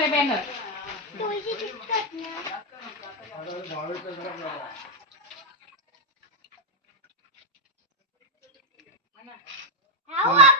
लावले बॅनर हा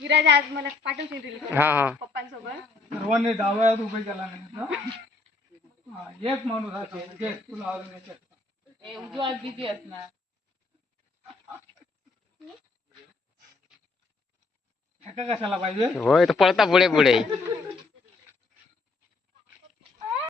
विराज आज मला पाठवते दिली हा हा. पप्पांसोबत. सर्वांनी उभे केला नाही एक माणूस असेल तुला अजून याच्यात ए उजवा असणार. कशाला पाहिजे? होय तो पळता पुढे पुढे.